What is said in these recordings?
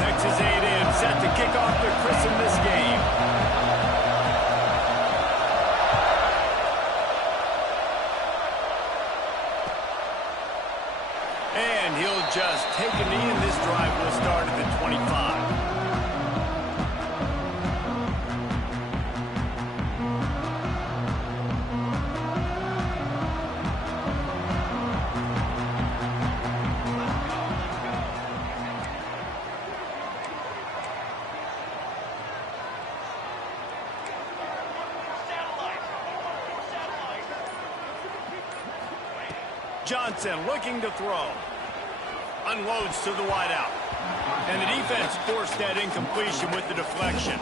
Texas A&M set to kick off their christen this game. And he'll just take a knee, and this drive will start at the 25. Johnson looking to throw. Unloads to the wideout. And the defense forced that incompletion with the deflection.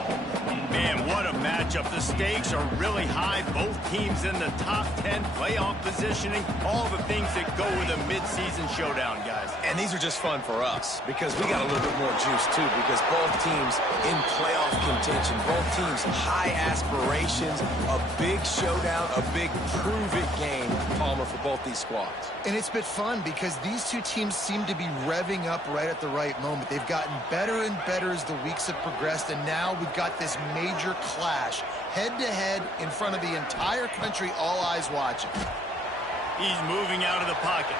Man, what a matchup. The stakes are really high. Both teams in the top 10 playoff positioning. All the things that go with a midseason showdown, guys. And these are just fun for us because we got a little bit more juice, too, because both teams in playoff contention, both teams high aspirations, a big showdown, a big prove-it game, Palmer, for both these squads. And it's been fun because these two teams seem to be revving up right at the right moment. They've gotten better and better as the weeks have progressed, and now we've got this major clash, head-to-head in front of the entire country, all eyes watching. He's moving out of the pocket.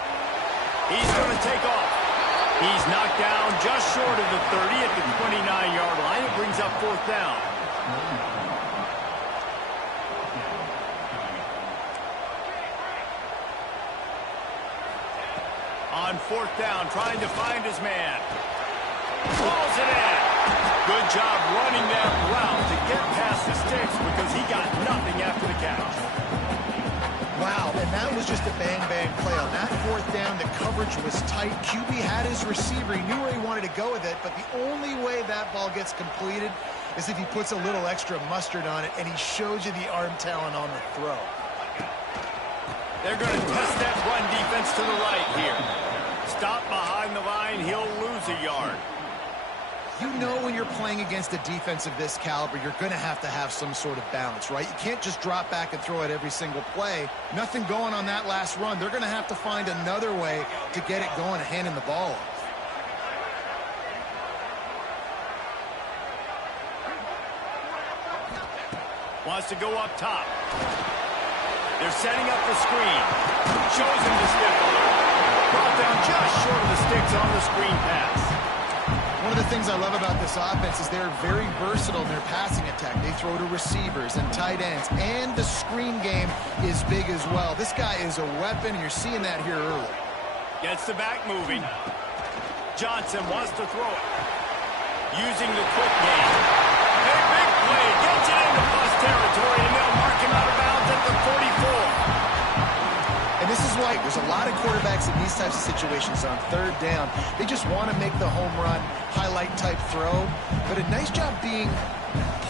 He's going to take off. He's knocked down just short of the 30 at the 29-yard line. It brings up fourth down. On fourth down, trying to find his man. Falls it in. Good job running that route to get past the sticks because he got nothing after the catch. Wow, and that was just a bang-bang play. On that fourth down, the coverage was tight. QB had his receiver. He knew where he wanted to go with it, but the only way that ball gets completed is if he puts a little extra mustard on it, and he shows you the arm talent on the throw. They're going to test that run defense to the right here. Stop behind the line, he'll lose a yard. You know when you're playing against a defense of this caliber, you're going to have some sort of balance, right? You can't just drop back and throw it every single play. Nothing going on that last run. They're going to have to find another way to get it going and handing the ball off. Wants to go up top. They're setting up the screen. Shows him the stick alert. Brought down just short of the sticks on the screen pass. One of the things I love about this offense is they're very versatile in their passing attack. They throw to receivers and tight ends, and the screen game is big as well. This guy is a weapon, and you're seeing that here early. Gets the back moving. Johnson wants to throw it. Using the quick game. A big play. Gets it into plus territory, and they'll mark him out of bounds at the 44. And this is why there's a lot of quarterbacks in these types of situations on third down. They just want to make the home run, highlight-type throw. But a nice job being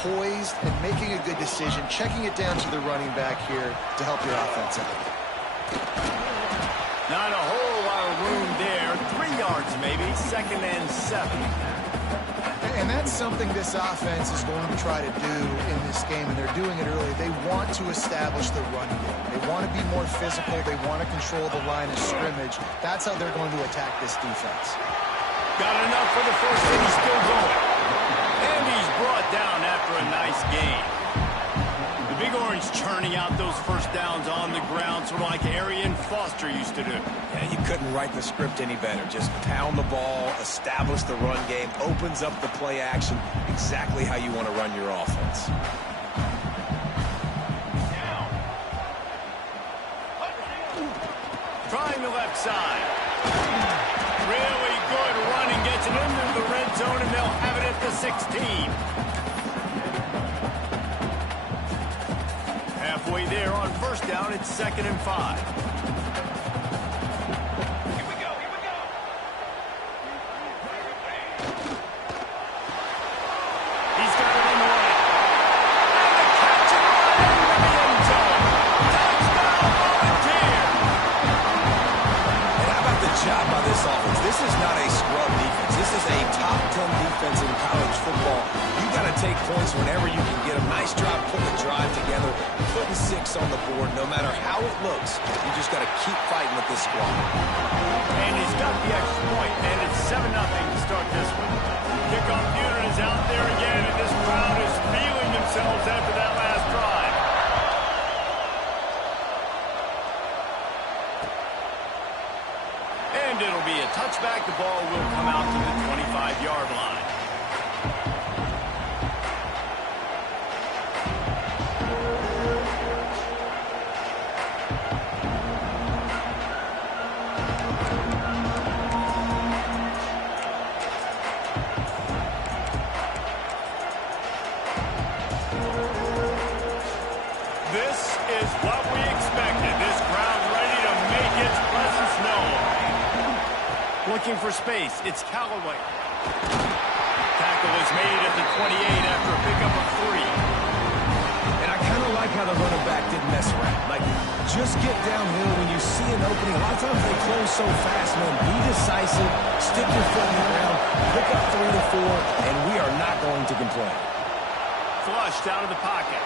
poised and making a good decision, checking it down to the running back here to help your offense out. Not a whole lot of room there. 3 yards maybe, 2nd and 7. And that's something this offense is going to try to do in this game, and they're doing it early. They want to establish the run game. They want to be more physical. They want to control the line of scrimmage. That's how they're going to attack this defense. Got enough for the first, and he's still going. And he's brought down after a nice game. The Big Orange churning out those first downs on the ground, sort of like Arian Foster used to do. Yeah, you couldn't write the script any better. Just pound the ball, establish the run game, opens up the play action, exactly how you want to run your offense. Trying the left side. Really good running, gets it into the red zone, and they'll have it at the 16. Halfway there on first down, it's 2nd and 5. Here we go. He's got it in the way. And the catch and run into the end zone. Touchdown, Volunteer. And how about the job by this offense? This is not a scrub defense. This is a top 10 defense in college football. You got to take points whenever you can get them. Nice job putting the drive together, putting 6 on the board. No matter how it looks, you just got to keep fighting with this squad. And he's got the extra point, and it's 7-0 to start this one. Kickoff unit is out there again, and this crowd is feeling themselves after that last drive. And it'll be a touchback. The ball will come out to the 25-yard line. This is what we expected. This crowd ready to make its presence known. Looking for space. It's Callaway. Tackle is made at the 28 after a pickup of 3. And I kind of like how the running back didn't mess around. Like, just get downhill when you see an opening. A lot of times they close so fast, man. Be decisive, stick your foot in the ground, pick up 3 to 4, and we are not going to complain. Flushed out of the pocket.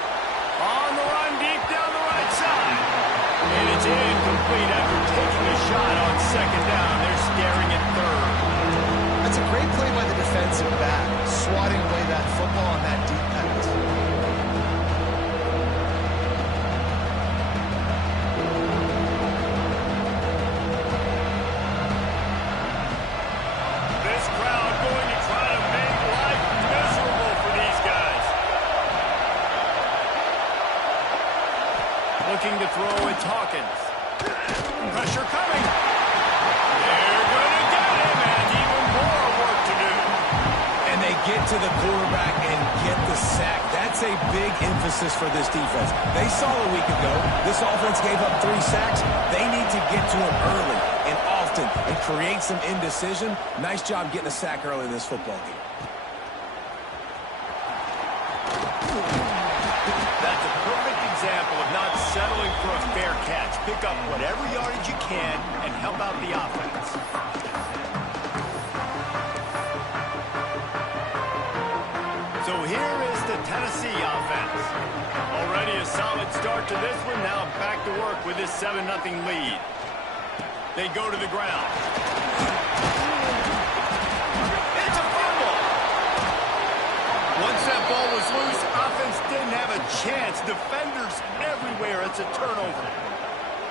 On the run, deep down the right side. And it's incomplete after taking a shot on 2nd down. They're staring at 3rd. That's a great play by the defensive back, swatting away that football on that deep pass. This crowd going to try to make life miserable for these guys. Looking to throw, it's Hawkins. Pressure coming. They're going to get him, and even more work to do. And they get to the quarterback and get the sack. That's a big emphasis for this defense. They saw a week ago, this offense gave up 3 sacks. They need to get to him early and often and create some indecision. Nice job getting a sack early in this football game. That's a perfect example of not settling for a fair catch. Pick up whatever yardage you can and help out the offense. So here is the Tennessee offense. Already a solid start to this one. Now back to work with this 7-0 lead. They go to the ground. It's a fumble. Once that ball was loose, offense didn't have a chance. Defenders everywhere. It's a turnover.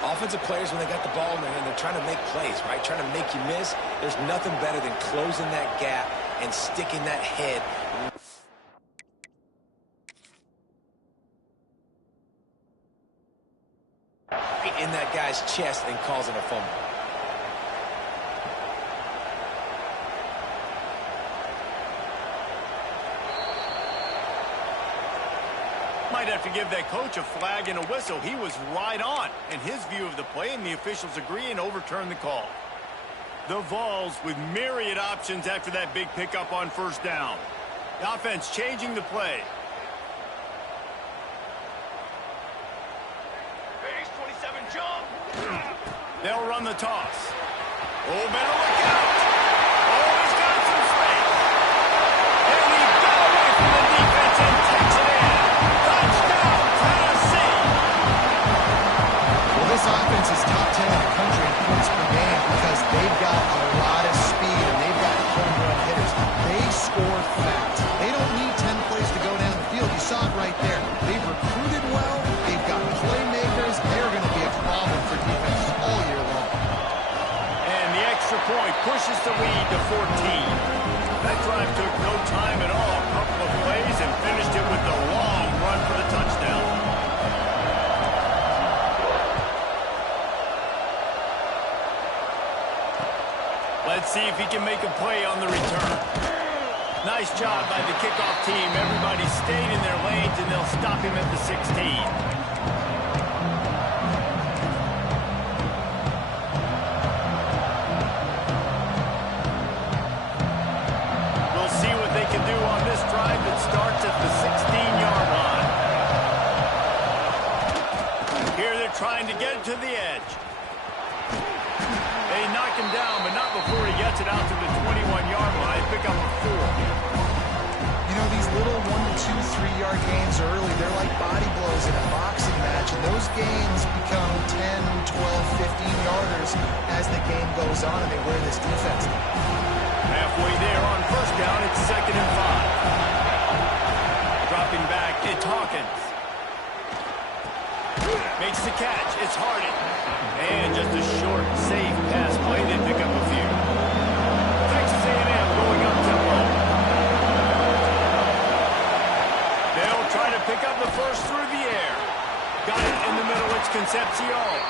Offensive players, when they got the ball in their hand, they're trying to make plays, right? Trying to make you miss. There's nothing better than closing that gap and sticking that head right in that guy's chest and causing a fumble. Might have to give that coach a flag and a whistle. He was right on in his view of the play, and the officials agree and overturn the call. The Vols with myriad options after that big pickup on 1st down. The offense changing the play. Base 27 jump. They'll run the toss. Oh, better look out. Oh, he's got some space. And he got away from the defense and takes it in. Touchdown, Tennessee. Well, this offense is top 10 in the country in points per game because they've got a lot of speed and they've got home run hitters. They score fast. They don't need 10 plays to go down the field. You saw it right there. They've recruited well. They've got playmakers. They're going to be a problem for defenses all year long. And the extra point pushes the lead to 14. That drive took no time at all. A couple of plays and finished it with the long run for the touchdown. Let's see if he can make a play on the return. Nice job by the kickoff team. Everybody stayed in their lanes, and they'll stop him at the 16. Can do on this drive that starts at the 16-yard line. Here they're trying to get it to the edge. They knock him down, but not before he gets it out to the 21-yard line. pick up a 4. You know, these little 1 to 2, 3-yard gains early, they're like body blows in a boxing match, and those gains become 10, 12, 15-yarders as the game goes on, and they wear this defense down. Halfway there on first down, it's 2nd and 5. Dropping back, it's Hawkins. Makes the catch, it's Harden. And just a short, safe pass play, they pick up a few. Texas A&M going up tempo. They'll try to pick up the first through the air. Got it in the middle, it's Concepcion.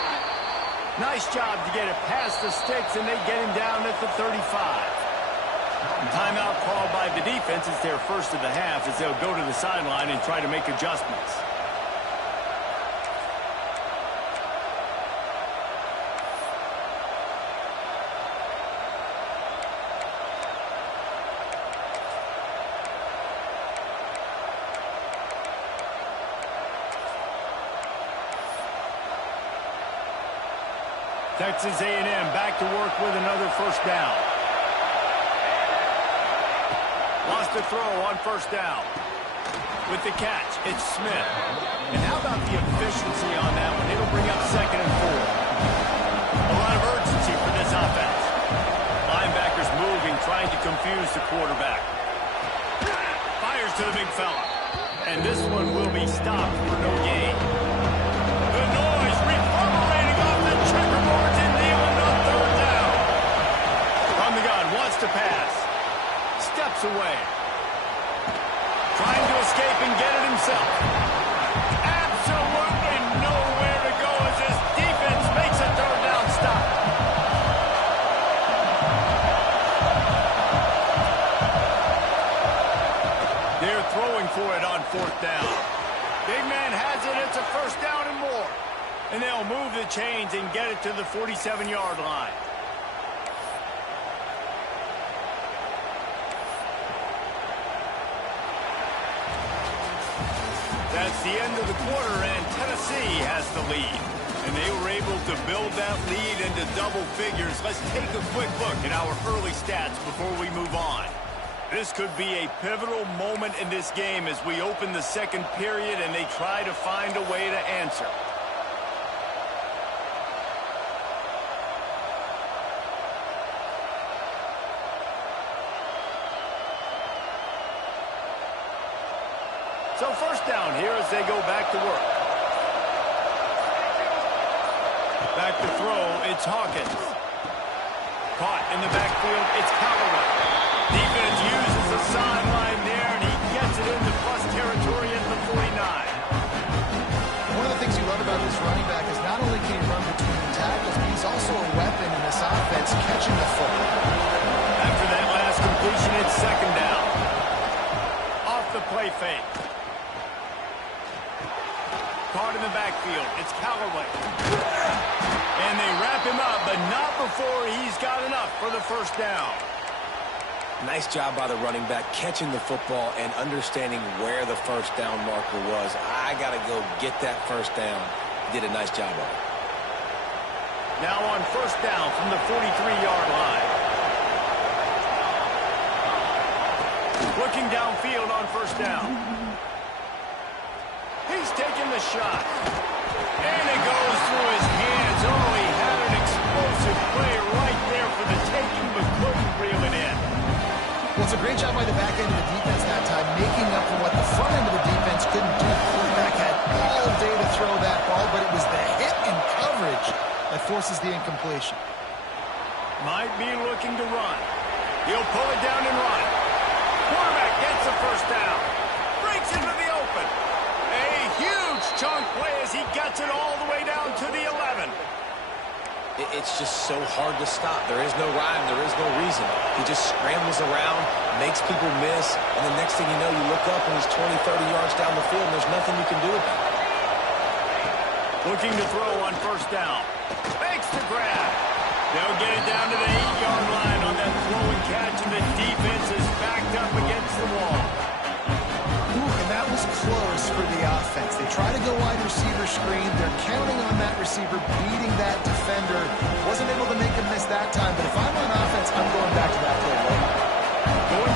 Nice job to get it past the sticks, and they get him down at the 35. Timeout called by the defense. It's their first of the half as they'll go to the sideline and try to make adjustments. Texas A&M back to work with another first down. Lost a throw on first down. With the catch, it's Smith. And how about the efficiency on that one? It'll bring up 2nd and 4. A lot of urgency for this offense. Linebackers moving, trying to confuse the quarterback. Fires to the big fella. And this one will be stopped for no gain. The noise reverberating off the checkerboards and Nealon on 3rd down. From the gun, wants to pass. Steps away. Trying to escape and get it himself. Absolutely nowhere to go as this defense makes a 3rd down stop. They're throwing for it on 4th down. Big man has it. It's a first down and more. And they'll move the chains and get it to the 47-yard line. That's the end of the quarter, and Tennessee has the lead. And they were able to build that lead into double figures. Let's take a quick look at our early stats before we move on. This could be a pivotal moment in this game as we open the 2nd period and they try to find a way to answer. So first down here as they go back to work. Back to throw, it's Hawkins. Caught in the backfield, it's Callaway. Defense uses the sideline there, and he gets it into plus territory at the 49. One of the things you love about this running back is not only can he run between tackles, but he's also a weapon in this offense, catching the football. After that last completion, it's 2nd down. Off the play fake. Caught in the backfield. It's Callaway. And they wrap him up, but not before he's got enough for the first down. Nice job by the running back, catching the football and understanding where the first down marker was. I got to go get that first down. He did a nice job of it. Now on first down from the 43-yard line. Looking downfield on first down. He's taking the shot. And it goes through his hands. Oh, he had an explosive play right there for the taking, but couldn't reel it in. Well, it's a great job by the back end of the defense that time, making up for what the front end of the defense couldn't do. The quarterback had all day to throw that ball, but it was the hit and coverage that forces the incompletion. Might be looking to run. He'll pull it down and run. Quarterback gets the first down. Breaks into the open. A huge chunk play as he gets it all the way down to the 11. It's just so hard to stop. There is no rhyme. There is no reason. He just scrambles around, makes people miss, and the next thing you know, you look up and he's 20, 30 yards down the field, and there's nothing you can do about it. Looking to throw on first down. Makes the grab. They'll get it down to the 8-yard line on that throw and catch, and the defense is backed up against the wall. And that was close for the offense. They try to go wide receiver screen. They're counting on that receiver beating that defender. Wasn't able to make him miss that time, but if I'm on offense, I'm going back to that play. Going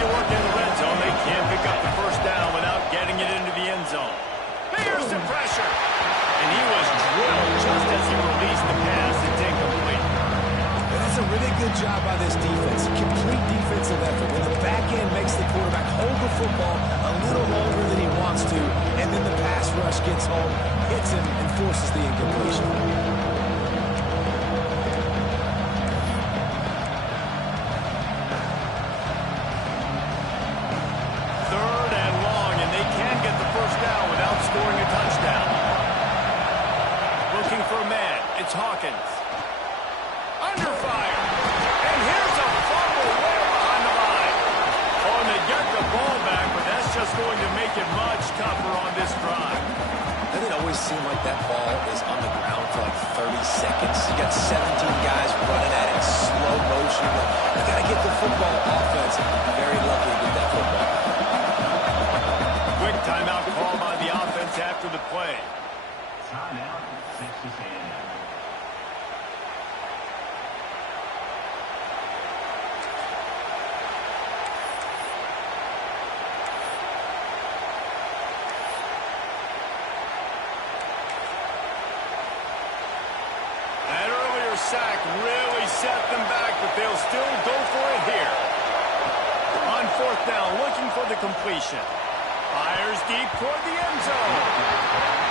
gets home, hits him, and forces the incompletion. Third and long, and they can get the first down without scoring a touchdown. Looking for a man. It's Hawkins. Under fire. And here's a fumble way behind the line. Oh, and they get the ball back, but that's just going to make it much tougher on this drive. Doesn't it always seem like that ball is on the ground for like 30 seconds? You got 17 guys running at it in slow motion. You got to get the football offense. Very lucky to get that football. Quick timeout call by the offense after the play. Timeout, Texas A&M. That earlier sack really set them back, but they'll still go for it here. On fourth down, looking for the completion. Fires deep toward the end zone.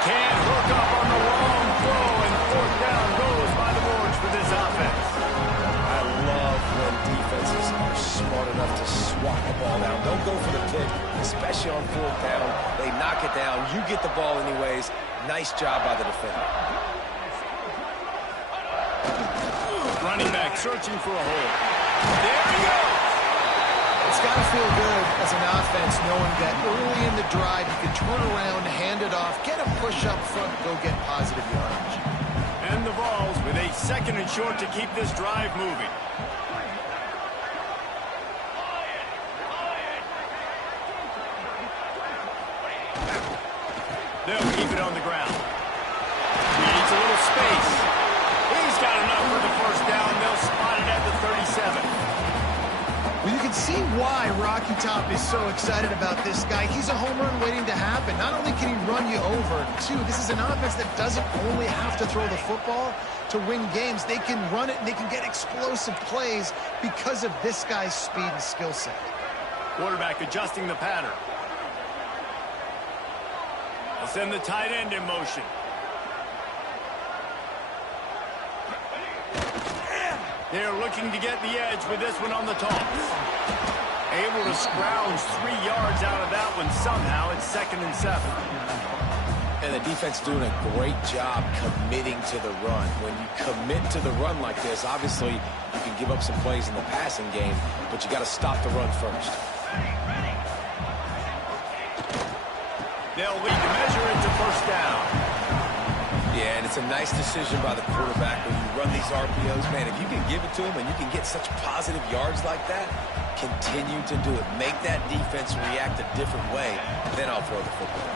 Can't hook up on the long throw, and fourth down goes by the boards for this offense. I love when defenses are smart enough to swat the ball down. Don't go for the pick, especially on fourth down. They knock it down. You get the ball anyways. Nice job by the defender. Running back searching for a hole. There he goes. It's got to feel good as an offense knowing that early in the drive you can turn around, hand it off, get a push up front, go get positive yardage. And the Vols with a second and short to keep this drive moving. They'll keep it on the ground. He needs a little space. He's got enough for the first down. They'll spot it at the 37. Well, you can see why Rocky Top is so excited about this guy. He's a home run waiting to happen. Not only can he run you over, too, this is an offense that doesn't only have to throw the football to win games. They can run it, and they can get explosive plays because of this guy's speed and skill set. Quarterback adjusting the pattern. They'll send the tight end in motion. They're looking to get the edge with this one on the toss. Able to scrounge 3 yards out of that one somehow. It's 2nd and 7. And the defense doing a great job committing to the run. When you commit to the run like this, obviously you can give up some plays in the passing game, but you got to stop the run first. They'll lead the measure into first down. Yeah, and it's a nice decision by the quarterback when you run these RPOs. Man, if you can give it to him and you can get such positive yards like that, continue to do it. Make that defense react a different way, then I'll throw the football.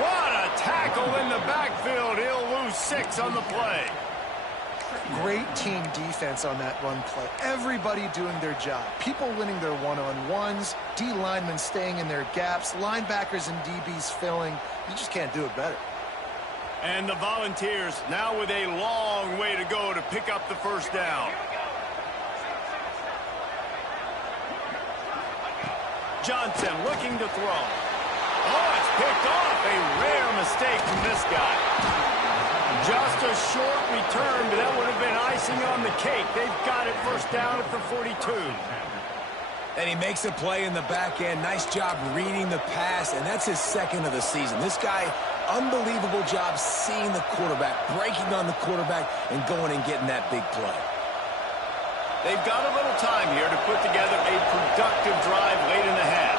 What a tackle in the backfield. He'll lose 6 on the play. Great team defense on that run play. Everybody doing their job. People winning their one-on-ones, D linemen staying in their gaps, linebackers and DBs filling. You just can't do it better. And the Volunteers now with a long way to go to pick up the first down. Johnson looking to throw. Oh, it's picked off. A rare mistake from this guy. Just a short return, but that would have been icing on the cake. They've got it first down at the 42. And he makes a play in the back end. Nice job reading the pass, and that's his 2nd of the season. This guy, unbelievable job seeing the quarterback, breaking on the quarterback, and going and getting that big play. They've got a little time here to put together a productive drive late in the half.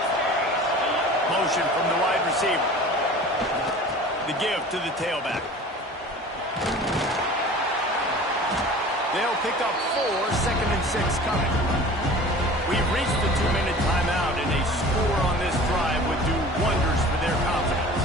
Motion from the wide receiver. The give to the tailback. They'll pick up 4, 2nd and 6 coming. We've reached the 2-minute timeout, and a score on this drive would do wonders for their confidence.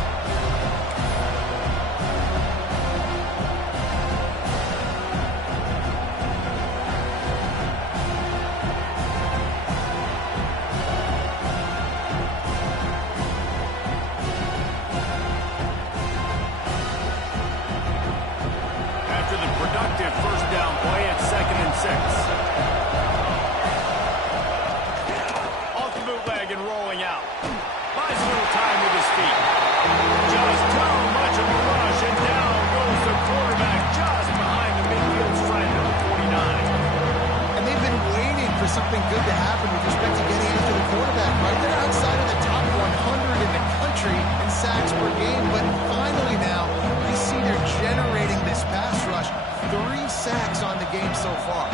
After the productive first down play, it's 2nd and 6. And rolling out. Buys a little time with his feet. something good to happen with respect to getting after the quarterback, right? They're outside of the top 100 in the country in sacks per game, but finally now we see they're generating this pass rush. 3 sacks on the game so far.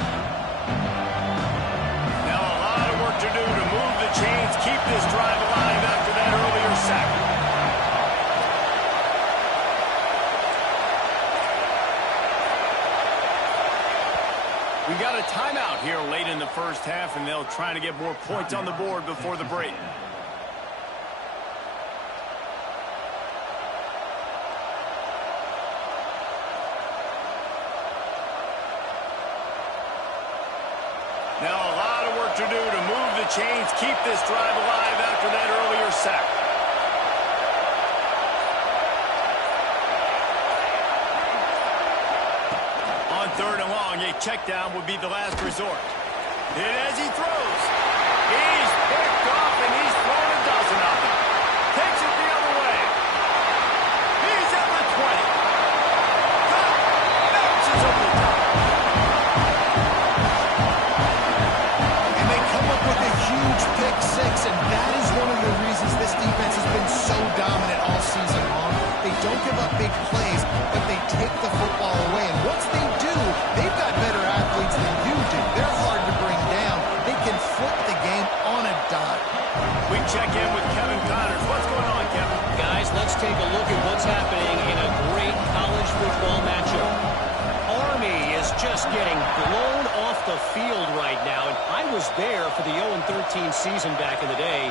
Now a lot of work to do to move the chains, keep this drive alive after that earlier sack. We got a timeout here late in the first half, and they'll try to get more points on the board before the break. Now a lot of work to do to move the chains, keep this drive alive after that earlier sack. On 3rd and long, a check down would be the last resort. And as he throws, he's picked off and he's thrown a dozen of them. Takes it the other way. He's at the 20. Bounces over the top. And they come up with a huge pick 6, and that is one of the reasons this defense has been so dominant all season long. They don't give up big plays, but they take the football away. And once they do, they've got better athletes than you do. They're hard to bring down. They can flip the game on a dime. We check in with Kevin Connors. What's going on, Kevin? Guys, let's take a look at what's happening in a great college football matchup. Army is just getting blown off the field right now, and I was there for the 0-13 season back in the day.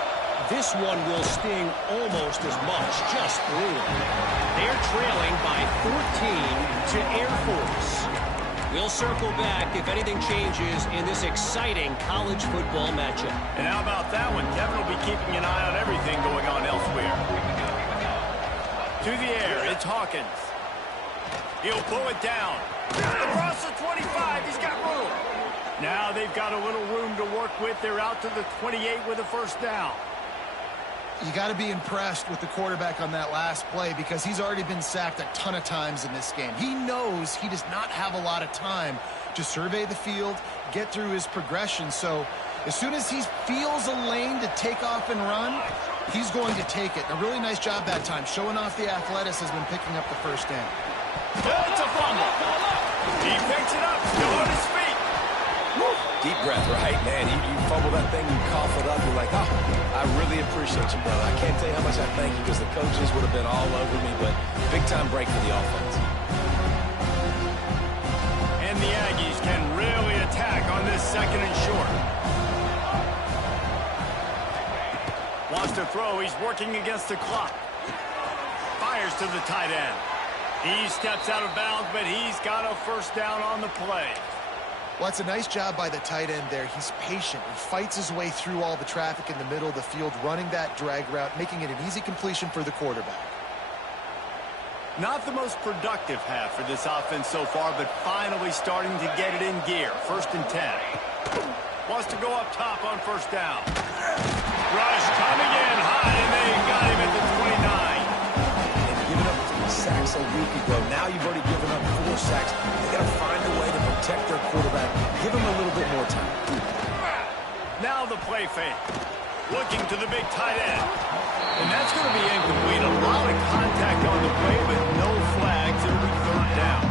This one will sting almost as much, just brutal. They're trailing by 14 to Air Force. We'll circle back if anything changes in this exciting college football matchup. And how about that one? Kevin will be keeping an eye on everything going on elsewhere. To the air, it's Hawkins. He'll pull it down. Across the 25, he's got room. Now they've got a little room to work with. They're out to the 28 with a first down. You got to be impressed with the quarterback on that last play because he's already been sacked a ton of times in this game. He knows he does not have a lot of time to survey the field, get through his progression. So as soon as he feels a lane to take off and run, he's going to take it. A really nice job that time. Shonuff the athleticism and picking up the first down. It's a fumble. He picks it up, still on his feet. Deep breath, right, man? You fumble that thing, you cough it up, you're like, oh, I really appreciate you, brother. I can't tell you how much I thank you because the coaches would have been all over me, but big-time break for the offense. And the Aggies can really attack on this 2nd and short. Wants to throw, he's working against the clock. Fires to the tight end. He steps out of bounds, but he's got a first down on the play. Well, it's a nice job by the tight end there. He's patient. He fights his way through all the traffic in the middle of the field, running that drag route, making it an easy completion for the quarterback. Not the most productive half for this offense so far, but finally starting to get it in gear. 1st and 10. Wants to go up top on first down. Rush coming in high, and they got him at the 29. Giving up 3 sacks a week ago. Now you've already given up 4 sacks. They got to find a way to protect their quarterback. Give him a little bit more time. Now the play fake. Looking to the big tight end. And that's going to be incomplete. A lot of contact on the play, but no flags. It'll be 3rd down.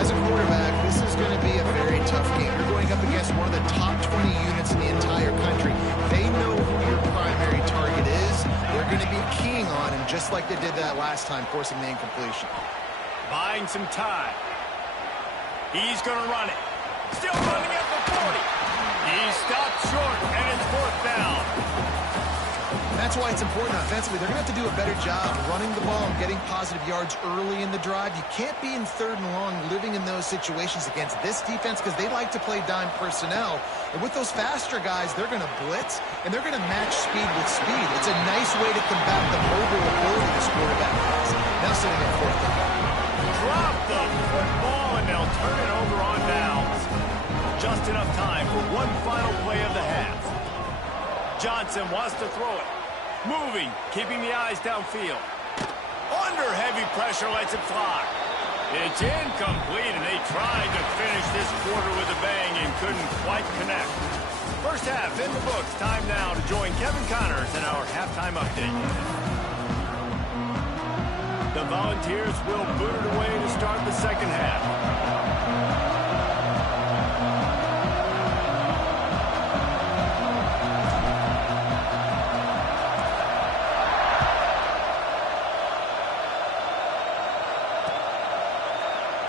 As a quarterback, this is going to be a very tough game. You're going up against one of the top 20 units in the entire country. They know who your primary target is. They're going to be keying on him, just like they did that last time, forcing the incompletion. Buying some time. He's going to run it. Still running at the 40. He stopped short, and it's 4th down. That's why it's important offensively. They're going to have to do a better job running the ball and getting positive yards early in the drive. You can't be in 3rd and long living in those situations against this defense because they like to play dime personnel. And with those faster guys, they're going to blitz, and they're going to match speed with speed. It's a nice way to combat the mobile ability this quarterback has. Now sitting at 4th down. Drop the football, and they'll turn it over on downs. Just enough time for one final play of the half. Johnson wants to throw it. Moving, keeping the eyes downfield. Under heavy pressure, lets it fly. It's incomplete, and they tried to finish this quarter with a bang and couldn't quite connect. First half in the books. Time now to join Kevin Connors in our halftime update. The Volunteers will boot it away to start the second half.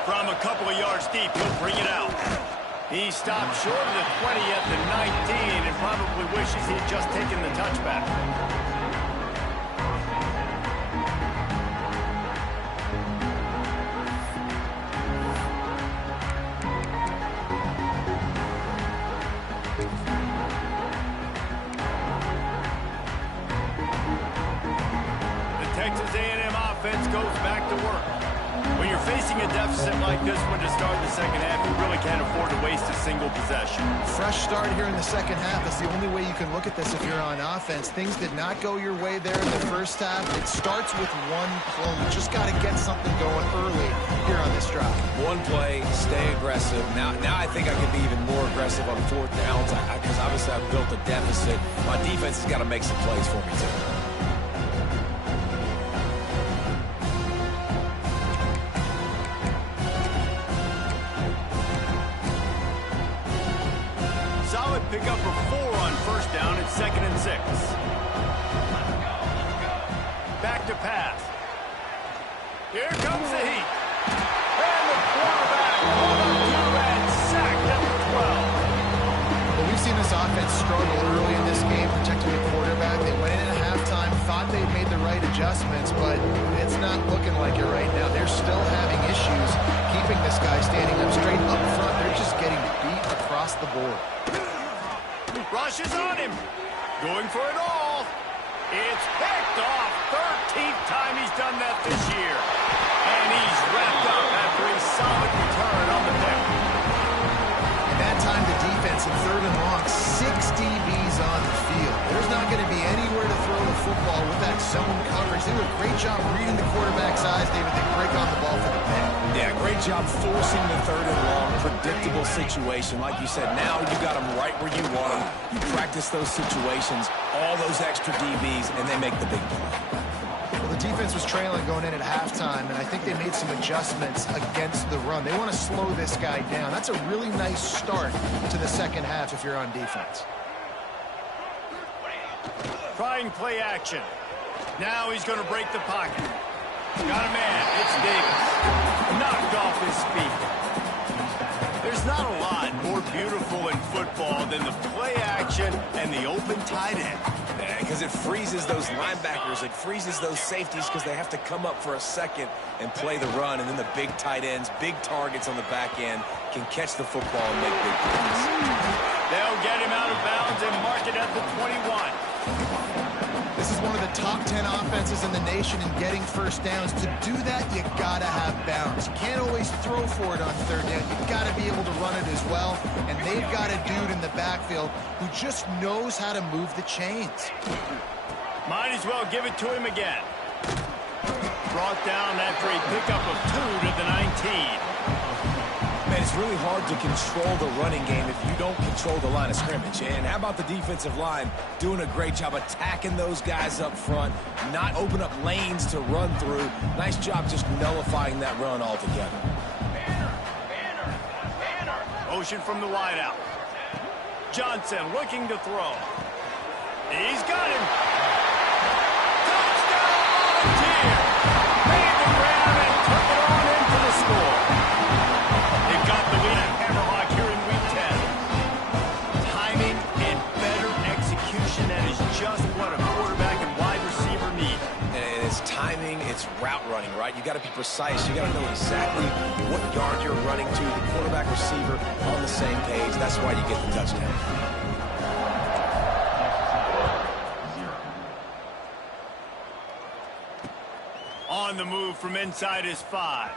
From a couple of yards deep, he'll bring it out. He stopped short of the 20 at the 19 and probably wishes he had just taken the touchback. The Texas A&M offense goes back to work. When you're facing a deficit like this one to start the second half, you really can't afford to waste a single possession. Fresh start here in the second half. That's the only way you can look at this if you're on offense. Things did not go your way there in the first half. It starts with one play. You just got to get something going early here on this drive. One play, stay aggressive. Now I think I can be even more aggressive on fourth downs because obviously I've built a deficit. My defense has got to make some plays for me too. Pick up a 4 on first down at 2nd and 6. Back to pass. Here comes the heat. And the quarterback pulled up 2 and sacked at the 12. Well, we've seen this offense struggle early in this game protecting the quarterback. They went in at halftime, thought they'd made the right adjustments, but it's not looking like it right now. They're still having issues keeping this guy standing up straight up front. They're just getting beat across the board. Rushes on him. Going for it all. It's picked off. 13th time he's done that this year. And he's wrapped up after a solid return on the pick. And that time the defense in 3rd and long, 6 DBs on the field. There's not going to be anywhere to throw the football with that zone coverage. They do a great job reading the quarterback's eyes, David. They break on the ball for the pick. Yeah, great job forcing the 3rd and long, predictable situation. Like you said, now you got them right where you want them. You practice those situations, all those extra DBs, and they make the big play. Well, the defense was trailing going in at halftime, and I think they made some adjustments against the run. They want to slow this guy down. That's a really nice start to the second half if you're on defense. Trying play action. Now he's going to break the pocket. Got a man. It's Davis. Knocked off his feet. There's not a lot more beautiful in football than the play action and the open tight end. Because it freezes those linebackers. It freezes those safeties because they have to come up for a second and play the run. And then the big tight ends, big targets on the back end can catch the football and make big plays. They'll get him out of bounds and mark it at the 21. This is one of the top 10 offenses in the nation in getting first downs. To do that, you gotta have bounds. You can't always throw for it on 3rd down. You gotta be able to run it as well. And they've got a dude in the backfield who just knows how to move the chains. Might as well give it to him again. Brought down after a pickup of 2 to the 19. Man, it's really hard to control the running game if you don't control the line of scrimmage. And how about the defensive line doing a great job attacking those guys up front, not open up lanes to run through. Nice job just nullifying that run altogether. Motion from the wideout. Johnson looking to throw. He's got him. Touchdown, Volunteer! Made the grab and took it on into the score. They've got the lead at Hammerlock here in Week 10. Timing and better execution, that is just what a quarterback and wide receiver need. And it's timing, it's route running, right? You got to be precise. You got to know exactly what yard you're running to. The quarterback receiver on the same page. That's why you get the touchdown. On the move from inside his 5.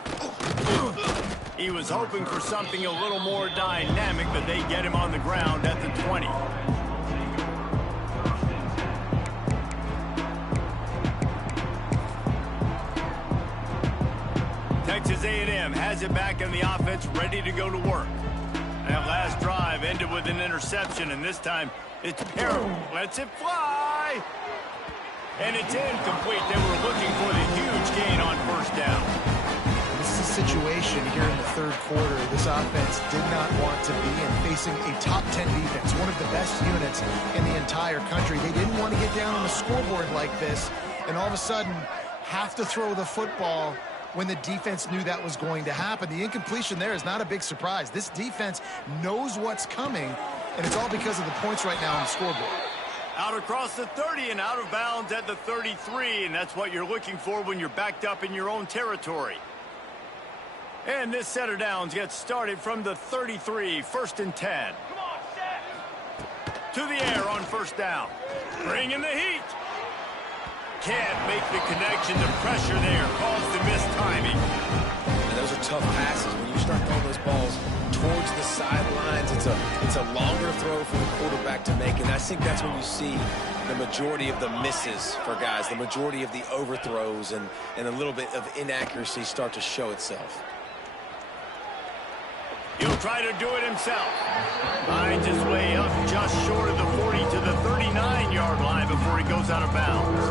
He was hoping for something a little more dynamic, but they get him on the ground at the 20. Texas A&M it back and the offense ready to go to work. That last drive ended with an interception, and this time it's Perry. Lets it fly. And it's incomplete. They were looking for the huge gain on first down. This is a situation here in the third quarter this offense did not want to be in, facing a top 10 defense, one of the best units in the entire country. They didn't want to get down on the scoreboard like this and all of a sudden have to throw the football when the defense knew that was going to happen. The incompletion there is not a big surprise. This defense knows what's coming, and it's all because of the points right now on the scoreboard. Out across the 30 and out of bounds at the 33, and that's what you're looking for when you're backed up in your own territory. And this set of downs gets started from the 33, 1st and 10. To the air on first down. Bringing the heat. Can't make the connection. The pressure there caused the missed timing. And those are tough passes. When you start throwing those balls towards the sidelines, it's a longer throw for the quarterback to make. And I think that's when you see the majority of the misses for guys, the majority of the overthrows and a little bit of inaccuracy start to show itself. He'll try to do it himself. Finds his way up just short of the 40 to the 39-yard line before he goes out of bounds.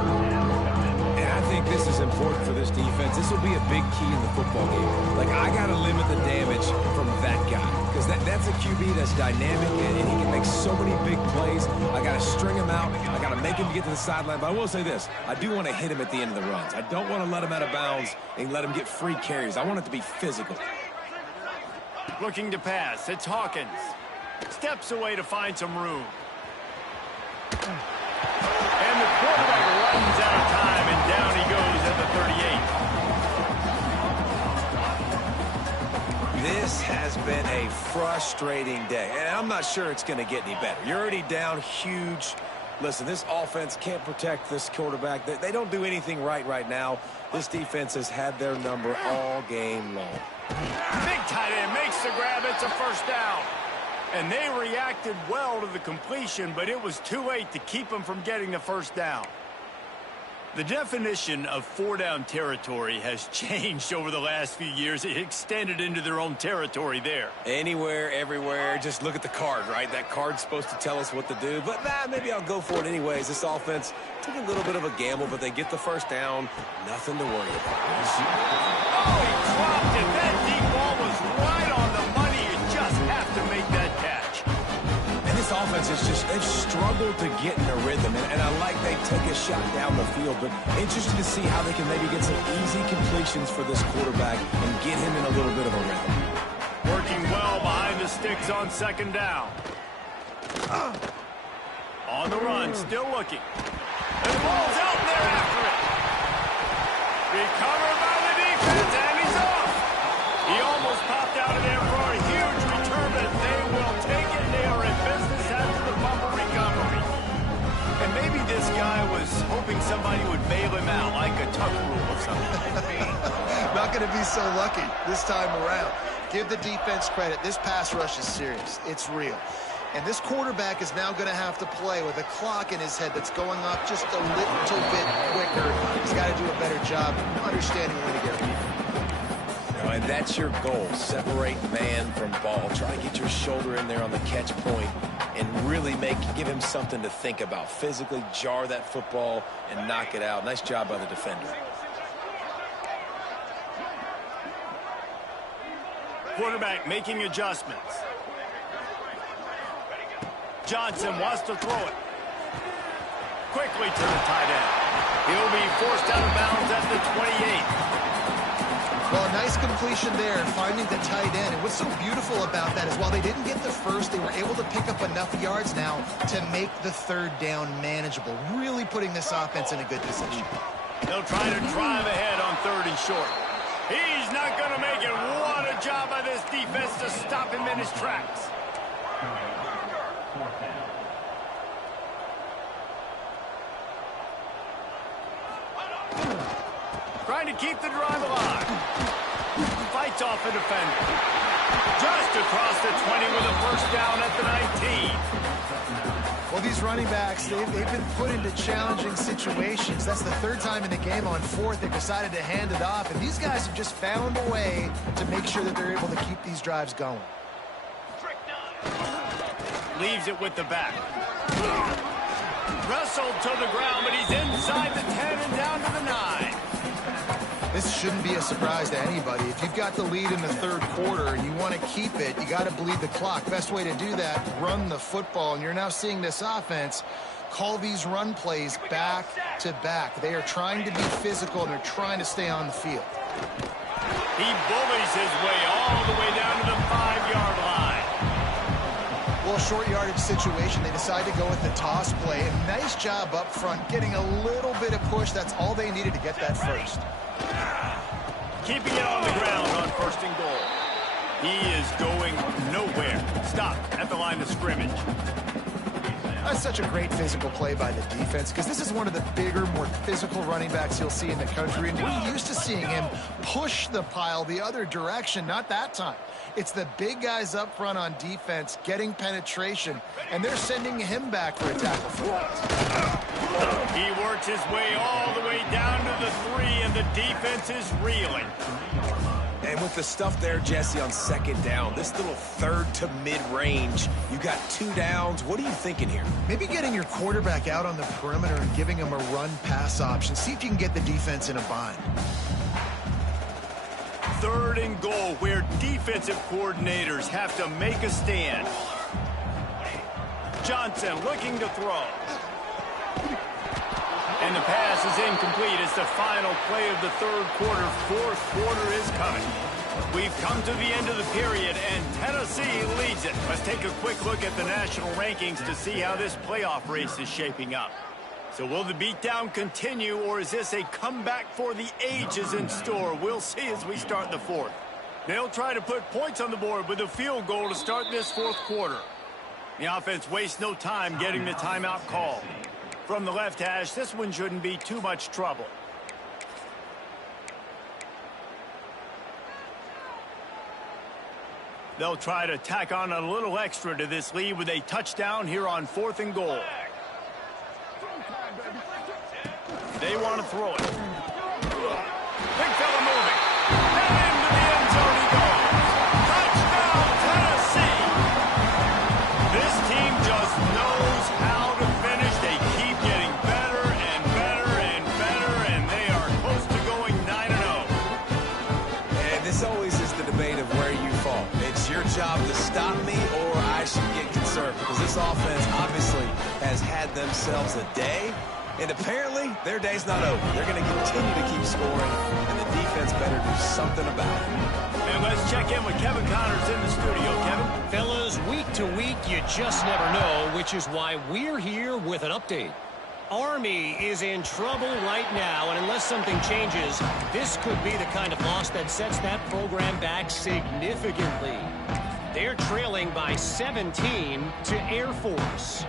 And I think this is important for this defense. This will be a big key in the football game. Like, I got to limit the damage from that guy. Because that's a QB that's dynamic, and he can make so many big plays. I got to string him out. I got to make him get to the sideline. But I will say this. I do want to hit him at the end of the runs. I don't want to let him out of bounds and let him get free carries. I want it to be physical. Looking to pass. It's Hawkins. Steps away to find some room. And the quarterback runs out of time, and down he goes at the 38. This has been a frustrating day, and I'm not sure it's going to get any better. You're already down huge. Listen, this offense can't protect this quarterback. They don't do anything right now. This defense has had their number all game long. Big tight end makes the grab. It's a first down. And they reacted well to the completion, but it was too late to keep them from getting the first down. The definition of four-down territory has changed over the last few years. It extended into their own territory there. Anywhere, everywhere. Just look at the card, right? That card's supposed to tell us what to do. But maybe I'll go for it anyways. This offense took a little bit of a gamble, but they get the first down. Nothing to worry about. Oh, he dropped it. That deep ball was right on the money. You just have to make that catch. And this offense is just, they've struggled to get in a rhythm. And I like they take a shot down the field, but interested to see how they can maybe get some easy completions for this quarterback and get him in a little bit of a rhythm. Working well behind the sticks on second down. On the run, still looking. And the ball's out and they're after it. Recovered by the defense, and he's off. He almost popped out of there for a huge return, but they will take it. They are in business after the bumper recovery. And maybe this guy was hoping somebody would bail him out, like a tuck rule or something. Not going to be so lucky this time around. Give the defense credit. This pass rush is serious. It's real. And this quarterback is now going to have to play with a clock in his head that's going up just a little bit quicker. He's got to do a better job understanding when to get ready. And that's your goal. Separate man from ball. Try to get your shoulder in there on the catch point and really give him something to think about. Physically jar that football and knock it out. Nice job by the defender. Quarterback making adjustments. Johnson wants to throw it. Quickly to the tight end. He'll be forced out of bounds at the 28. Well, nice completion there, finding the tight end. And what's so beautiful about that is while they didn't get the first, they were able to pick up enough yards now to make the third down manageable. Really putting this offense in a good position. They'll try to drive ahead on 3rd and short. He's not going to make it. What a job by this defense to stop him in his tracks. Trying to keep the drive alive. Fights off a defender. Just across the 20 with a first down at the 19. Well, these running backs, they've been put into challenging situations. That's the third time in the game on fourth they've decided to hand it off, and these guys have just found a way to make sure that they're able to keep these drives going. Leaves it with the back. Wrestled to the ground, but he's inside the 10 and down to the 9. This shouldn't be a surprise to anybody. If you've got the lead in the third quarter and you want to keep it, you got to bleed the clock. Best way to do that, run the football. And you're now seeing this offense call these run plays back to back. They are trying to be physical, and they're trying to stay on the field. He bullies his way all the way down to the 5-yard line. Well, short yardage situation, they decide to go with the toss play. And nice job up front, getting a little bit of push. That's all they needed to get that first. Keeping it on the ground on first and goal. He is going nowhere. Stopped at the line of scrimmage. That's such a great physical play by the defense, because this is one of the bigger, more physical running backs you'll see in the country, and we're used to seeing him push the pile the other direction. Not that time. It's the big guys up front on defense getting penetration, and they're sending him back for a tackle for loss. He works his way all the way down to the 3, and the defense is reeling. And with the stuff there, Jesse, on second down, this little third to mid-range, you got 2 downs. What are you thinking here? Maybe getting your quarterback out on the perimeter and giving him a run-pass option. See if you can get the defense in a bind. Third and goal, where defensive coordinators have to make a stand. Johnson looking to throw. And the pass is incomplete. It's the final play of the third quarter. Fourth quarter is coming. We've come to the end of the period, and Tennessee leads it. Let's take a quick look at the national rankings to see how this playoff race is shaping up. So will the beatdown continue, or is this a comeback for the ages in store? We'll see as we start the fourth. They'll try to put points on the board with a field goal to start this fourth quarter. The offense wastes no time getting the timeout call. From the left hash, this one shouldn't be too much trouble. They'll try to tack on a little extra to this lead with a touchdown here on 4th and goal. They want to throw it. Big fella moving. And into the end zone he goes. Touchdown, Tennessee. This team just knows how to finish. They keep getting better and better and better, and they are close to going 9-0. And this always is the debate of where you fall. It's your job to stop me, or I should get concerned, because this offense obviously has had themselves a day. And apparently, their day's not over. They're going to continue to keep scoring, and the defense better do something about it. And let's check in with Kevin Connors in the studio. Kevin? Fellas, week to week, you just never know, which is why we're here with an update. Army is in trouble right now, and unless something changes, this could be the kind of loss that sets that program back significantly. They're trailing by 17 to Air Force.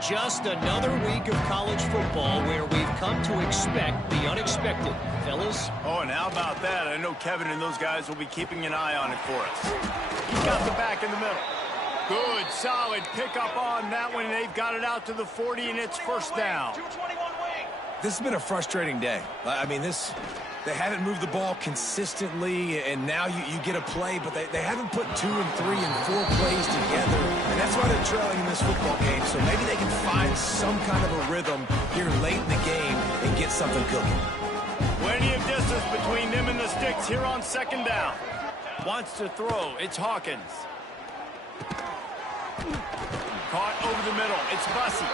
Just another week of college football where we've come to expect the unexpected. Fellas? Oh, and how about that? I know Kevin and those guys will be keeping an eye on it for us. He's got the back in the middle. Good, solid pickup on that one. They've got it out to the 40, and it's first down. This has been a frustrating day. I mean, they haven't moved the ball consistently, and now you get a play, but they haven't put 2 and 3 and 4 plays together, and that's why they're trailing in this football game. So maybe they can find some kind of a rhythm here late in the game and get something cooking. Plenty of distance between them and the sticks here on second down. Wants to throw. It's Hawkins. Caught over the middle. It's Bussey.